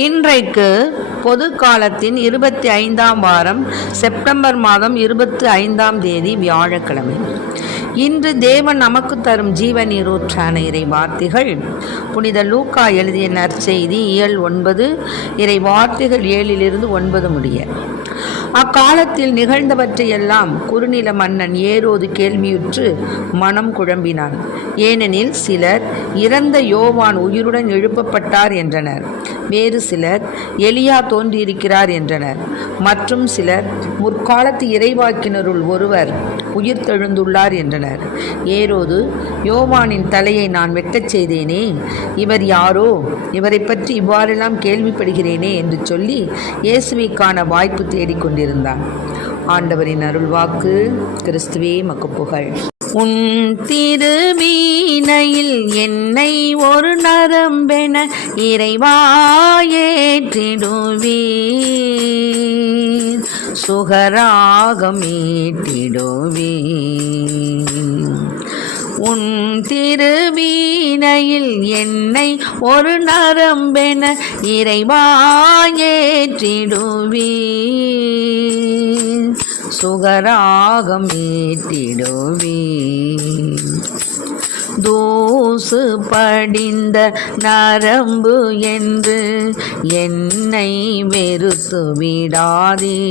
இன்றைக்கு பொது காலத்தின் 25ஆம் வாரம் செப்டம்பர் மாதம் 25ஆம் தேதி வியாழக்கிழமை. இன்று தேவன் நமக்கு தரும் ஜீவநீரூற்றான இறை வார்த்தைகள் புனித லூக்கா எழுதிய நற்செய்தி இயல் 9 இறை வார்த்தைகள் 7 9 முடிய. அக்காலத்தில் நிகழ்ந்தவற்றையெல்லாம் குறுநில மன்னன் ஏரோது கேள்வியுற்று மனம் குழம்பினான். ஏனெனில் சிலர் இறந்த யோவான் உயிருடன் எழுப்பப்பட்டார் என்றனர், வேறு சிலர் எலியா தோன்றியிருக்கிறார் என்றனர், மற்றும் சிலர் முற்காலத்து இறைவாக்கினருள் ஒருவர் உயிர்த்தெழுந்துள்ளார் என்றனர். ஏரோது, யோவானின் தலையை நான் வெட்டச் செய்தேனே, இவர் யாரோ, இவரை பற்றி இவ்வாறெல்லாம் கேள்விப்படுகிறேனே என்று சொல்லி இயேசுவைக்கான வாய்ப்பு தேடிக்கொண்டிருந்தான். ஆண்டவரின் அருள்வாக்கு. கிறிஸ்துவே மக்கு புகழ். உன் திருவீணையில் என்னை ஒரு நரம்பென இறைவா ஏற்றிடுவீர், சுகராகம் மீட்டிடுவீர். உன் திருவீணையில் என்னை ஒரு நரம்பென இறைவா ஏற்றிடுவீர், சுகராகம் மீட்டிடுவீர். தூசு படிந்த நரம்பு என்று என்னை வெறுத்து விடாதே,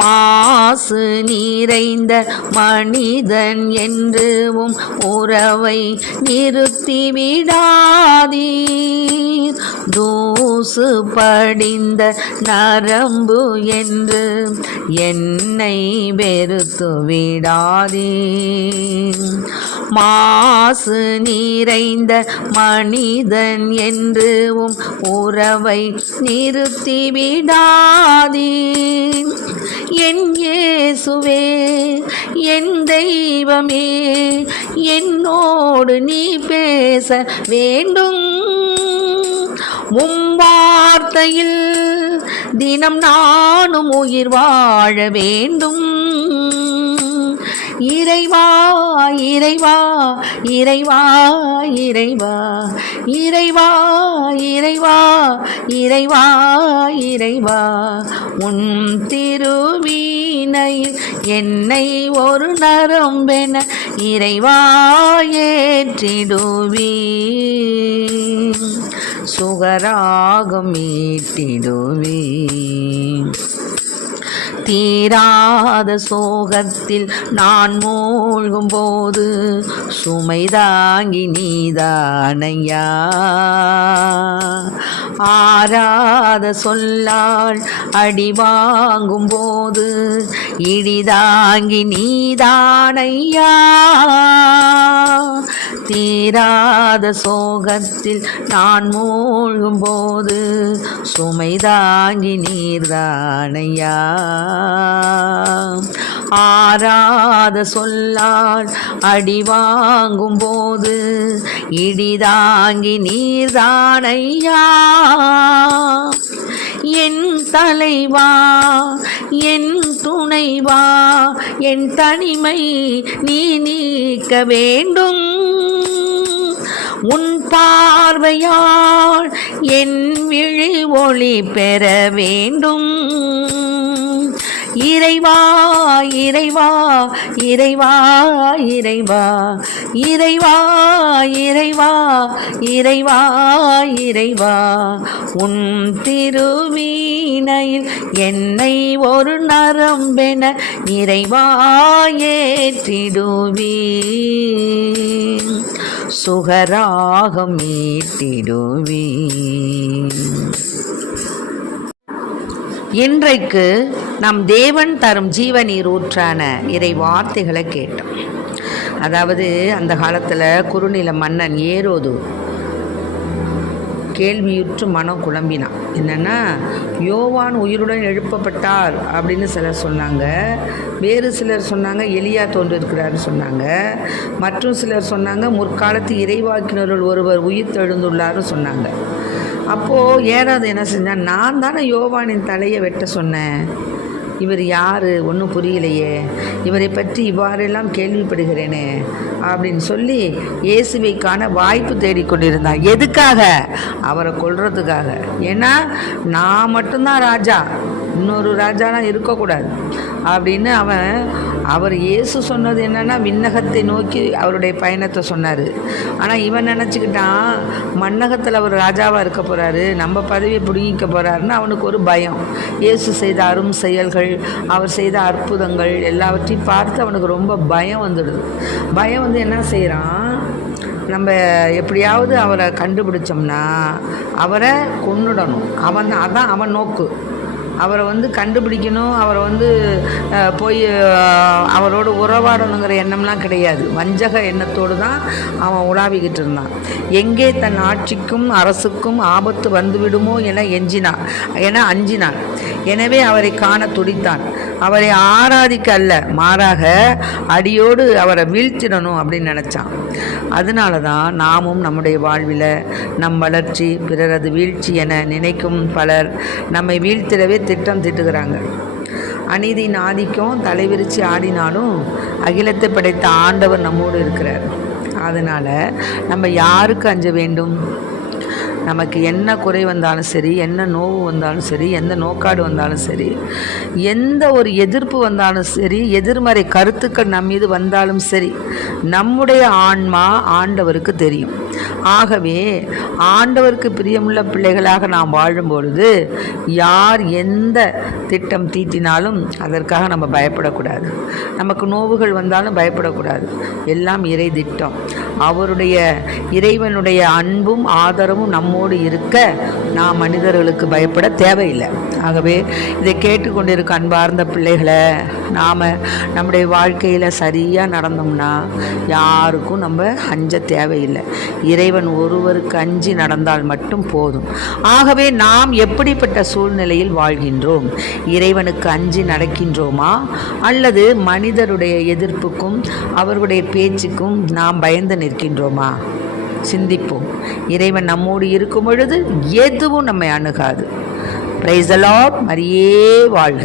மாசு நிறைந்த மனிதன் என்றும் உறவை நிறுத்தி விடாதீர். தூசு படிந்த நரம்பு என்று என்னை வெறுத்து விடாதீர், மாசு நிறைந்த மனிதன் என்றும் உறவை நிறுத்தி விடாதீர். என் இயேசுவே, என் தெய்வமே, என்னோடு நீ பேச வேண்டும். வார்த்தையில் தினம் நானும் உயிர் வாழ வேண்டும். இறைவா இறைவா இறைவா இறைவா இறைவா இறைவா இறைவா இறைவா, உன் திருவீணையில் என்னை ஒரு நரம்பென இறைவா ஏற்றிடுவீர், சுகராகம் மீட்டிடுவீர். தீராத சோகத்தில் நான் மூழ்கும் போது சுமைதாங்கி நீதானையா, ஆராத சொல்லால் அடி வாங்கும் போது இடிதாங்கி நீதானையா. தீராத சோகத்தில் நான் மூழ்கும் போது சுமைதாங்கி நீர்தானையா, ஆராத சொல்லால் அடி வாங்கும் போது இடிதாங்கி நீர்தானையா. என் தலைவா, என் துணைவா, என் தனிமை நீ நீக்க வேண்டும். உன் பார்வையால் என் விழி ஒளி பெற வேண்டும். இறைவா இறைவா இறைவா இறைவா இறைவா இறைவா இறைவா இறைவா, உன் திருவீணையில் என்னை ஒரு நரம்பென இறைவா ஏற்றிடுவீர், சுகராகம் மீட்டிடுவீர். இன்றைக்கு நம் தேவன் தரும் ஜீவநீர் ஊற்றான இறை வார்த்தைகளை கேட்டோம். அதாவது அந்த காலத்தில் குறுநில மன்னன் ஏரோது கேள்வியுற்று மனம் குழம்பினான். என்னென்னா, யோவான் உயிருடன் எழுப்பப்பட்டார் அப்படின்னு சிலர் சொன்னாங்க, வேறு சிலர் சொன்னாங்க எலியா தோன்றிருக்கிறார்னு சொன்னாங்க, மற்றும் சிலர் சொன்னாங்க முற்காலத்து இறைவாக்கினருள் ஒருவர் உயிர்த்தெழுந்துள்ளார்னு சொன்னாங்க. அப்போது ஏறாது என்ன செஞ்சான், நான் தானே யோவானின் தலையை வெட்ட சொன்னேன், இவர் யார் ஒன்றும் புரியலையே, இவரை பற்றி இவ்வாறெல்லாம் கேள்விப்படுகிறேனே அப்படின்னு சொல்லி இயேசுவை காண வாய்ப்பு தேடிக்கொண்டிருந்தான். எதுக்காக? அவரை கொல்றதுக்காக. ஏன்னா நான் மட்டும்தான் ராஜா, இன்னொரு ராஜாலாம் இருக்கக்கூடாது அப்படின்னு அவர் இயேசு சொன்னது என்னென்னா விண்ணகத்தை நோக்கி அவருடைய பயணத்தை சொன்னார். ஆனால் இவன் நினச்சிக்கிட்டான் மண்ணகத்தில் அவர் ராஜாவாக இருக்க போகிறாரு, நம்ம பதவியை பிடிங்கிக்க போகிறாருன்னு அவனுக்கு ஒரு பயம். இயேசு செய்த அரும் செயல்கள், அவர் செய்த அற்புதங்கள் எல்லாவற்றையும் பார்த்து அவனுக்கு ரொம்ப பயம் வந்துடுது. பயம் வந்து என்ன செய்கிறான், நம்ம எப்படியாவது அவரை கண்டுபிடிச்சோம்னா அவரை கொன்னுடணும். அதான் அவன் நோக்கு. அவரை கண்டுபிடிக்கணும், அவரை போய் அவரோடு உறவாடணுங்கிற எண்ணம்லாம் கிடையாது. வஞ்சக எண்ணத்தோடு தான் அவன் உலாவிக்கிட்டு இருந்தான். எங்கே தன் ஆட்சிக்கும் அரசுக்கும் ஆபத்து வந்துவிடுமோ என அஞ்சினான். எனவே அவரை காண துடித்தான். அவரை ஆராதிக்க அல்ல, மாறாக அடியோடு அவரை வீழ்த்திடணும் அப்படின்னு நினச்சான். அதனால தான் நாமும் நம்முடைய வாழ்வில் நம் வளர்ச்சி பிறரது வீழ்ச்சி என நினைக்கும் பலர் நம்மை வீழ்த்திடவே திட்டம் திட்டுகிறாங்க. அநீதியின் ஆதிக்கம் தலைவிரிச்சு ஆடினாலும் அகிலத்தை படைத்த ஆண்டவர் நம்மோடு இருக்கிறார். அதனால் நம்ம யாருக்கு அஞ்ச வேண்டும்? நமக்கு என்ன குறை வந்தாலும் சரி, என்ன நோவு வந்தாலும் சரி, எந்த நோக்காடு வந்தாலும் சரி, எந்த ஒரு எதிர்ப்பு வந்தாலும் சரி, எதிர்மறை கருத்துக்கள் நம் மீது வந்தாலும் சரி, நம்முடைய ஆன்மா ஆண்டவருக்கு தெரியும். ஆகவே ஆண்டவருக்கு பிரியமுள்ள பிள்ளைகளாக நாம் வாழும் பொழுது யார் எந்த திட்டம் தீட்டினாலும் அதற்காக நம்ம பயப்படக்கூடாது. நமக்கு நோவுகள் வந்தாலும் பயப்படக்கூடாது. எல்லாம் இறை திட்டம். அவருடைய இறைவனுடைய அன்பும் ஆதரவும் நம்மோடு இருக்க நாம் மனிதர்களுக்கு பயப்பட தேவையில்லை. ஆகவே இதை கேட்டுக்கொண்டிருக்க அன்பார்ந்த பிள்ளைகளை, நாம் நம்முடைய வாழ்க்கையில் சரியாக நடந்தோம்னா யாருக்கும் நம்ம அஞ்ச தேவையில்லை. இறைவன் ஒருவருக்கு அஞ்சி நடந்தால் மட்டும் போதும். ஆகவே நாம் எப்படிப்பட்ட சூழ்நிலையில் வாழ்கின்றோம்? இறைவனுக்கு அஞ்சி நடக்கின்றோமா, அல்லது மனிதருடைய எதிர்ப்புக்கும் அவர்களுடைய பேச்சுக்கும் நாம் பயந்து நிற்கின்றோமா? சிந்திப்போம். இறைவன் நம்மோடு இருக்கும் பொழுது எதுவும் நம்மை அணுகாது. Praise the Lord. மரியே வாழ்க.